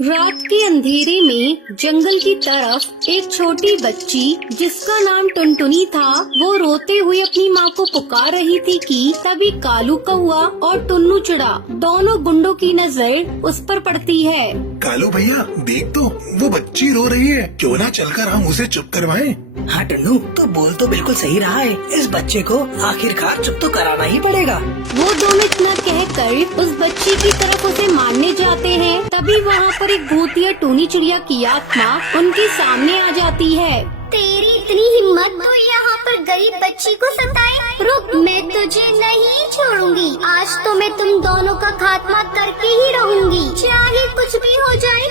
रात के अंधेरे में जंगल की तरफ एक छोटी बच्ची जिसका नाम टुनटुनी था, वो रोते हुए अपनी माँ को पुकार रही थी कि तभी कालू कौआ और टुन्नू चिड़ा दोनों गुंडों की नजर उस पर पड़ती है। कालू भैया देख तो वो बच्ची रो रही है, क्यों ना चलकर हम उसे चुप करवाएं। हाँ टन्नू, तो बोल तो बिल्कुल सही रहा है। इस बच्चे को आखिरकार चुप तो कराना ही पड़ेगा। वो दोनों इतना कहकर उस बच्ची की तरफ उसे मारने जाते हैं, तभी वहाँ पर एक भूतिया टूनी चिड़िया की आत्मा उनके सामने आ जाती है। तेरी इतनी हिम्मत तो यहाँ पर गरीब बच्ची को सताए। रुक, मैं तुझे नहीं छोड़ूंगी। आज तो मैं तुम दोनों का खात्मा करके ही रहूंगी, चाहे कुछ भी हो जाए।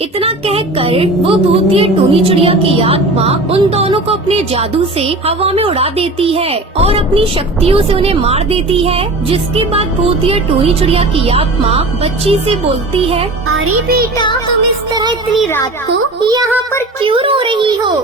इतना कहकर वो भूतिया टूनी चिड़िया की आत्मा उन दोनों को अपने जादू से हवा में उड़ा देती है और अपनी शक्तियों से उन्हें मार देती है। जिसके बाद भूतिया टूनी चिड़िया की आत्मा बच्ची से बोलती है, अरे बेटा, तुम इस तरह इतनी रात को यहाँ पर क्यों रो रही हो?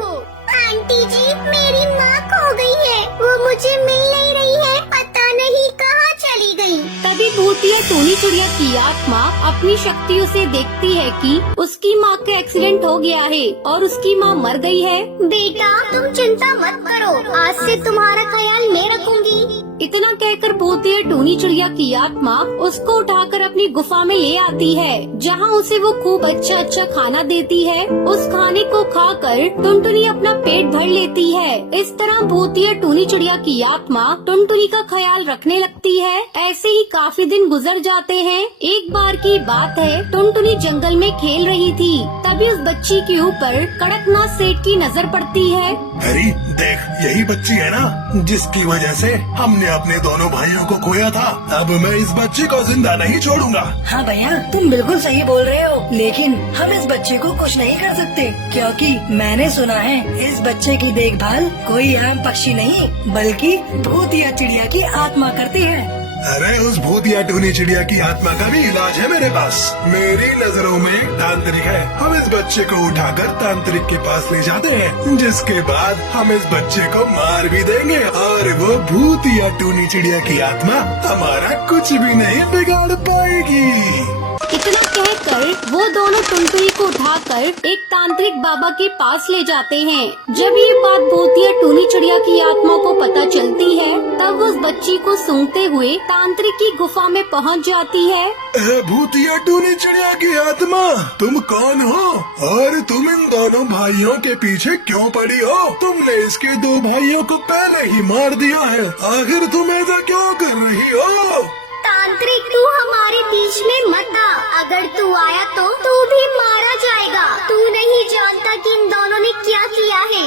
आंटी जी, मेरी माँ खो गई है, वो मुझे मिल नहीं रही है, पता नहीं कहाँ चली गई। तभी भूतिया टूनी चिड़िया की आत्मा अपनी शक्तियों से देखती है कि उसकी माँ का एक्सीडेंट हो गया है और उसकी माँ मर गई है। बेटा, तुम चिंता मत करो, आज से तुम्हारा ख्याल मैं रखूंगी। इतना कहकर भूतिया टूनी चिड़िया की आत्मा उसको उठाकर अपनी गुफा में ले आती है, जहाँ उसे वो खूब अच्छा अच्छा खाना देती है। उस खाने को खाकर टुनटुनी अपना पेट भर लेती है। इस तरह भूतिया टूनी चिड़िया की आत्मा टुनटुनी का ख्याल रखने लगती है। ऐसे ही काफी दिन गुजर जाते हैं। एक बार की बात है, टुनटुनी जंगल में खेल रही थी, तभी उस बच्ची के ऊपर कड़कनाथ सेठ की नजर पड़ती है। अरे देख, यही बच्ची है ना जिसकी वजह से हमने अपने दोनों भाइयों को खोया था। अब मैं इस बच्ची को जिंदा नहीं छोड़ूंगा। हाँ भैया, तुम बिल्कुल सही बोल रहे हो, लेकिन हम इस बच्चे को कुछ नहीं कर सकते, क्योंकि मैंने सुना है इस बच्चे की देखभाल कोई आम पक्षी नहीं बल्कि भूतिया चिड़िया की आत्मा करती है। अरे उस भूतिया टूनी चिड़िया की आत्मा का भी इलाज है मेरे पास। मेरी नजरों में एक तांत्रिक है। हम इस बच्चे को उठाकर तांत्रिक के पास ले जाते हैं, जिसके बाद हम इस बच्चे को मार भी देंगे और वो भूतिया टूनी चिड़िया की आत्मा हमारा कुछ भी नहीं बिगाड़ पाएगी। इतना कहकर वो दोनों टुनटुनी को उठाकर एक तांत्रिक बाबा के पास ले जाते हैं। जब ये बात भूतिया टूनी चिड़िया की आत्मा को पता चलती है, तब उस बच्ची को सूंघते हुए तांत्रिक की गुफा में पहुंच जाती है। भूतिया टूनी चिड़िया की आत्मा, तुम कौन हो और तुम इन दोनों भाइयों के पीछे क्यों पड़ी हो? तुमने इसके दो भाइयों को पहले ही मार दिया है, आखिर तुम ऐसा क्यों कर रही हो? तांत्रिक, तू हमारे बीच में मत आ। अगर तू आया तो तू भी मारा जाएगा। तू नहीं जानता कि इन दोनों ने क्या किया है।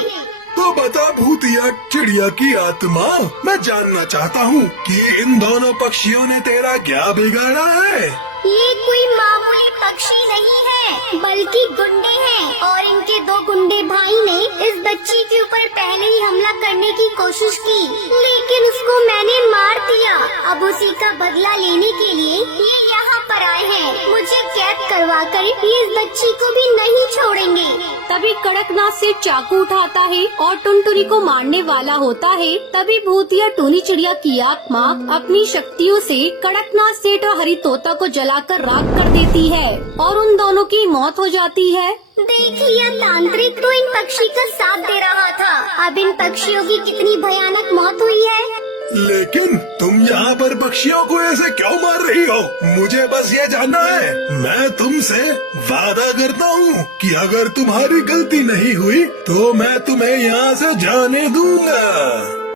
तो बता भूतिया चिड़िया की आत्मा, मैं जानना चाहता हूँ कि इन दोनों पक्षियों ने तेरा क्या बिगाड़ा है? ये कोई मामूली पक्षी नहीं है, बल्कि गुंडे हैं और इनके दो गुंडे भाई ने इस बच्ची के ऊपर पहले ही हमला करने की कोशिश की, लेकिन उसको मैंने मार दिया। अब उसी का बदला लेने के लिए ये यहाँ पर आए हैं। मुझे कैद करवा कर ये इस बच्ची को भी नहीं छोड़ेंगे। तभी कड़कनाथ से चाकू उठाता है और टुनटुनी को मारने वाला होता है। तभी भूतिया टूनी चिड़िया की आत्मा अपनी शक्तियों से कड़कनाथ सेठ और हरी तोता को जलाकर राख कर देती है और उन दोनों की मौत हो जाती है। देख लिया, तांत्रिक तो इन पक्षी का साथ दे रहा था। अब इन पक्षियों की कितनी भयानक मौत हुई है। लेकिन तुम यहाँ पर पक्षियों को ऐसे क्यों मार रही हो? मुझे बस ये जानना है। मैं तुमसे वादा करता हूँ कि अगर तुम्हारी गलती नहीं हुई तो मैं तुम्हें यहाँ से जाने दूंगा।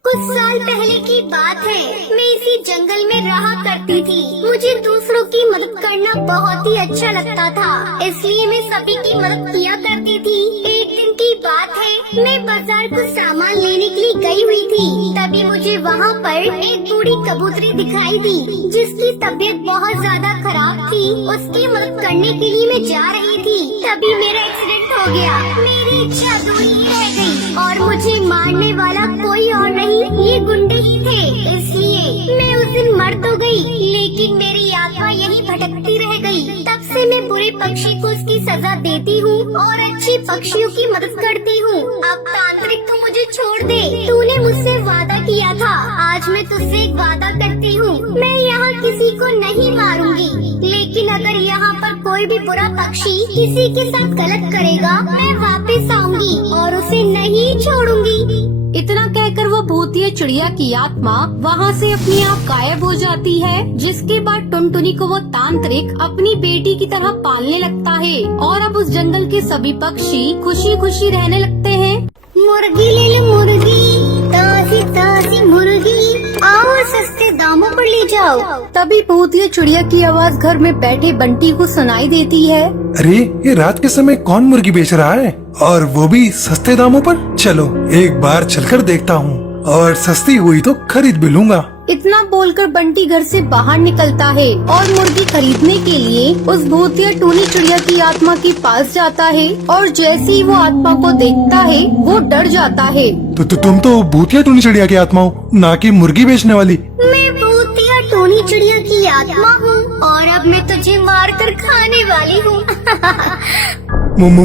कुछ साल पहले की बात है, मैं इसी जंगल में रहा करती थी। मुझे दूसरों की मदद करना बहुत ही अच्छा लगता था, इसलिए मैं सभी की मदद किया करती थी। एक दिन की बात है, मैं बाजार कुछ सामान लेने के लिए गई हुई थी। तभी मुझे वहाँ पर एक बूढ़ी कबूतरी दिखाई दी, जिसकी तबीयत बहुत ज्यादा खराब थी। उसकी मदद करने के लिए मैं जा रही थी, तभी मेरा एक्सीडेंट हो गया। मेरी इच्छा अधूरी ही रह गई और मुझे मारने वाला कोई और नहीं, ये गुंडे ही थे। इसलिए मैं उस दिन मर तो गई, लेकिन मेरी आत्मा यही भटकती रह गई। तब से मैं बुरे पक्षी को उसकी सजा देती हूँ और अच्छी पक्षियों की मदद करती हूँ। अब तांत्रिक तू मुझे छोड़ दे, तूने मुझसे वादा किया था। आज मैं तुझसे एक वादा करती हूँ, मैं यहाँ किसी को नहीं मारूंगी, लेकिन अगर यहाँ पर कोई भी बुरा पक्षी किसी के साथ गलत करेगा, मैं वापस आऊंगी और उसे नहीं छोड़ूंगी। इतना कहकर वो भूतिया चिड़िया की आत्मा वहाँ से अपने आप गायब हो जाती है। जिसके बाद टुनटुनी को वो तांत्रिक अपनी बेटी की तरह पालने लगता है और अब उस जंगल के सभी पक्षी खुशी खुशी रहने लगते हैं। मुर्गी ले लो मुर्गी, ताजी ताजी मुर्गी, आओ सस्ते दामों पर ले जाओ। तभी भूतिया चिड़िया की आवाज घर में बैठे बंटी को सुनाई देती है। अरे ये रात के समय कौन मुर्गी बेच रहा है, और वो भी सस्ते दामों पर? चलो एक बार चलकर देखता हूँ, और सस्ती हुई तो खरीद भी लूंगा। इतना बोलकर बंटी घर से बाहर निकलता है और मुर्गी खरीदने के लिए उस भूतिया टूनी चिड़िया की आत्मा के पास जाता है। और जैसे ही वो आत्मा को देखता है वो डर जाता है। तो तुम तो भूतिया टूनी चिड़िया की आत्मा हो, ना कि मुर्गी बेचने वाली। मैं भूतिया टोनी चिड़िया की आत्मा हूँ और अब मैं तुझे मार कर खाने वाली हूँ।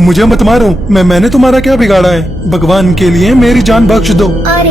मुझे मत मारो, मैंने तुम्हारा क्या बिगाड़ा है? भगवान के लिए मेरी जान बख्श दो। अरे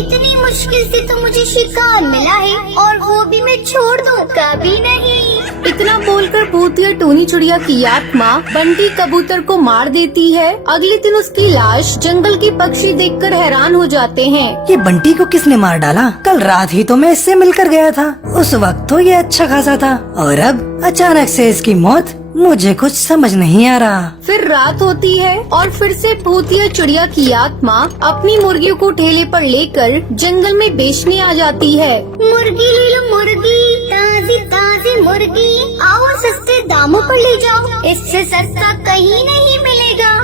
इतनी मुश्किल से तो मुझे शिकार मिला है और वो भी मैं छोड़ दूँ? कभी नहीं। इतना बोलकर भूतिया टूनी चिड़िया की आत्मा बंटी कबूतर को मार देती है। अगले दिन उसकी लाश जंगल के पक्षी देखकर हैरान हो जाते हैं। ये बंटी को किसने मार डाला? कल रात ही तो मैं इससे मिलकर गया था, उस वक्त तो ये अच्छा खासा था, और अब अचानक से इसकी मौत, मुझे कुछ समझ नहीं आ रहा। फिर रात होती है और फिर से भूतिया चिड़िया की आत्मा अपनी मुर्गियों को ठेले पर लेकर जंगल में बेचने आ जाती है। मुर्गी ले लो मुर्गी, ताजी ताजी मुर्गी, आओ सस्ते दामों पर ले जाओ, इससे सस्ता कहीं नहीं मिलेगा।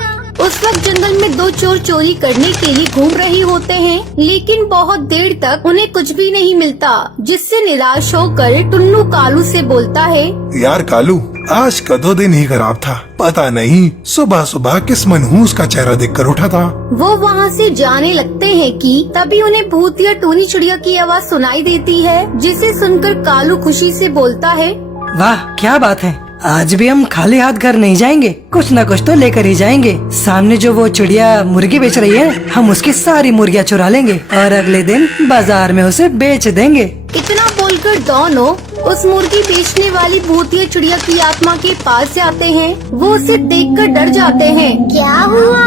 उस वक्त जंगल में दो चोर चोरी करने के लिए घूम रहे होते हैं, लेकिन बहुत देर तक उन्हें कुछ भी नहीं मिलता, जिससे निराश होकर टुन्नू कालू से बोलता है। यार कालू, आज का दो दिन ही खराब था। पता नहीं सुबह सुबह किस मनहूस का चेहरा देखकर उठा था। वो वहाँ से जाने लगते हैं कि तभी उन्हें भूतिया टूनी चिड़िया की आवाज सुनाई देती है, जिसे सुनकर कालू खुशी से बोलता है। वाह क्या बात है, आज भी हम खाली हाथ घर नहीं जाएंगे, कुछ न कुछ तो लेकर ही जाएंगे। सामने जो वो चिड़िया मुर्गी बेच रही है, हम उसकी सारी मुर्गियाँ चुरा लेंगे और अगले दिन बाजार में उसे बेच देंगे। इतना बोलकर दोनों उस मुर्गी बेचने वाली भूतिया चिड़िया की आत्मा के पास जाते हैं। वो उसे देखकर डर जाते हैं। क्या हुआ,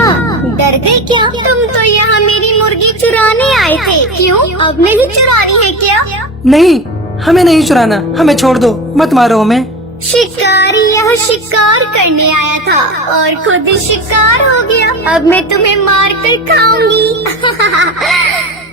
डर गए क्या? तुम तो यहाँ मेरी मुर्गी चुराने आए थे, क्यों अब नहीं चुरानी है क्या? नहीं, हमें नहीं चुराना, हमें छोड़ दो, मत मारो हमें। शिकारी यहाँ शिकार करने आया था और खुद शिकार हो गया, अब मैं तुम्हें मार कर खाऊंगी।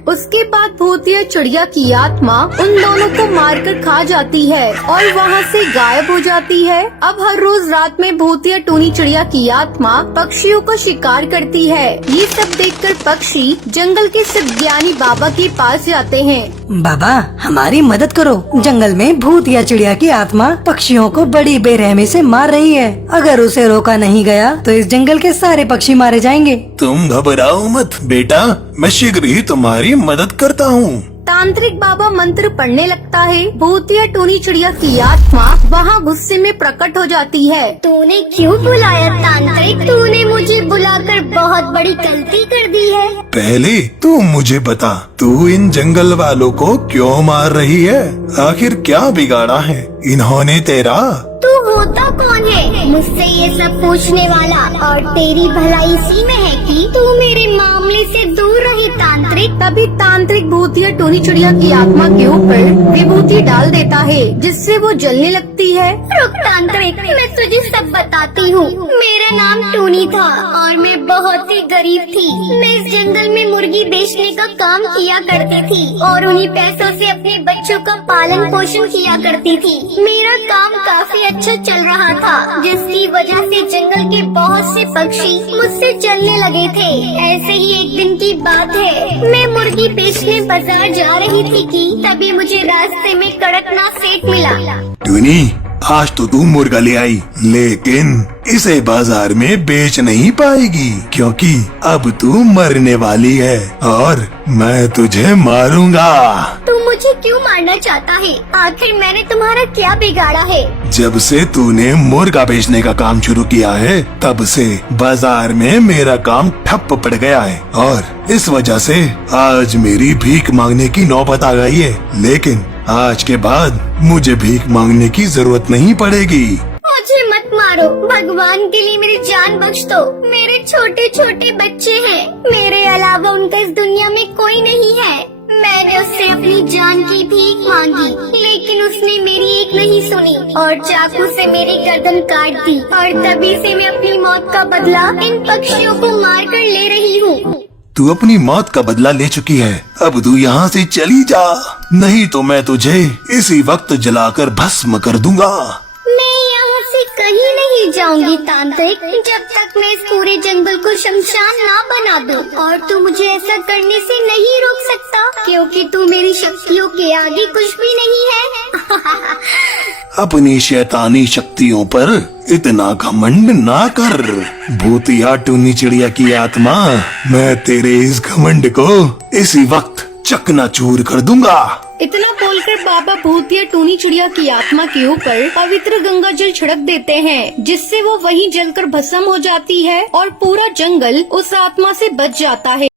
उसके बाद भूतिया चिड़िया की आत्मा उन दोनों को मारकर खा जाती है और वहाँ से गायब हो जाती है। अब हर रोज रात में भूतिया टूनी चिड़िया की आत्मा पक्षियों को शिकार करती है। ये सब देखकर पक्षी जंगल के सिद्ध ज्ञानी बाबा के पास जाते हैं। बाबा हमारी मदद करो, जंगल में भूतिया चिड़िया की आत्मा पक्षियों को बड़ी बेरहमी से मार रही है। अगर उसे रोका नहीं गया तो इस जंगल के सारे पक्षी मारे जाएंगे। तुम घबराओ मत बेटा, मैं शीघ्र ही तुम्हारी मदद करता हूँ। तांत्रिक बाबा मंत्र पढ़ने लगता है। भूतिया टूनी चिड़िया की आत्मा वहाँ गुस्से में प्रकट हो जाती है। तूने क्यों बुलाया तांत्रिक? तूने मुझे बुलाकर बहुत बड़ी गलती कर दी है। पहले तू मुझे बता, तू इन जंगल वालों को क्यों मार रही है? आखिर क्या बिगाड़ा है इन्होंने तेरा? तू होता कौन है मुझसे ये सब पूछने वाला? और तेरी भलाई इसी में है कि तू मेरे मामले से दूर रही तांत्रिक। तभी तांत्रिक भूतिया टूनी चिड़िया की आत्मा के ऊपर विभूति डाल देता है, जिससे वो जलने लगती है। रुक तांत्रिक, मैं तुझे सब बताती हूँ। मेरा नाम टूनी था और मैं बहुत ही गरीब थी। मैं इस जंगल में मुर्गी बेचने का काम किया करती थी और उन्हीं पैसों से अपने बच्चों का पालन पोषण किया करती थी। मेरा काम काफी अच्छा चल रहा था, जिसकी वजह से जंगल के बहुत से पक्षी मुझसे चलने लगे थे। ऐसे ही एक दिन की बात है, मैं मुर्गी बेचने बाजार जा रही थी कि तभी मुझे रास्ते में कड़कनाथ सेठ मिला। टूनी, आज तो तू मुर्गा ले आई, लेकिन इसे बाजार में बेच नहीं पाएगी, क्योंकि अब तू मरने वाली है और मैं तुझे मारूंगा। तू मुझे क्यों मारना चाहता है? आखिर मैंने तुम्हारा क्या बिगाड़ा है? जब से तूने मुर्गा बेचने का काम शुरू किया है, तब से बाजार में मेरा काम ठप पड़ गया है और इस वजह से आज मेरी भीख मांगने की नौबत आ गई है। लेकिन आज के बाद मुझे भीख मांगने की जरूरत नहीं पड़ेगी। मुझे मत मारो मारो, भगवान के लिए मेरी जान बख्श दो। मेरे छोटे छोटे बच्चे हैं, मेरे अलावा उनका इस दुनिया में कोई नहीं है। मैंने उससे अपनी जान की भीख मांगी, लेकिन उसने मेरी एक नहीं सुनी और चाकू से मेरी गर्दन काट दी। और तभी से मैं अपनी मौत का बदला इन पक्षियों को मार कर ले रही हूँ। तू अपनी मौत का बदला ले चुकी है, अब तू यहाँ से चली जा, नहीं तो मैं तुझे इसी वक्त जलाकर भस्म कर दूंगा। मैं यहाँ से कहीं नहीं जाऊंगी तांत्रिक, जब तक मैं इस पूरे जंगल को शमशान ना बना दूं। और तू मुझे ऐसा करने से नहीं रोक सकता, क्योंकि तू मेरी शक्तियों के आगे कुछ भी नहीं है। अपनी शैतानी शक्तियों पर इतना घमंड ना कर, भूतिया टूनी चिड़िया की आत्मा। मैं तेरे इस घमंड को इसी वक्त चकनाचूर कर दूंगा। इतना बोलकर बाबा भूतिया टूनी चिड़िया की आत्मा के ऊपर पवित्र गंगा जल छिड़क देते हैं, जिससे वो वहीं जलकर भस्म हो जाती है और पूरा जंगल उस आत्मा से बच जाता है।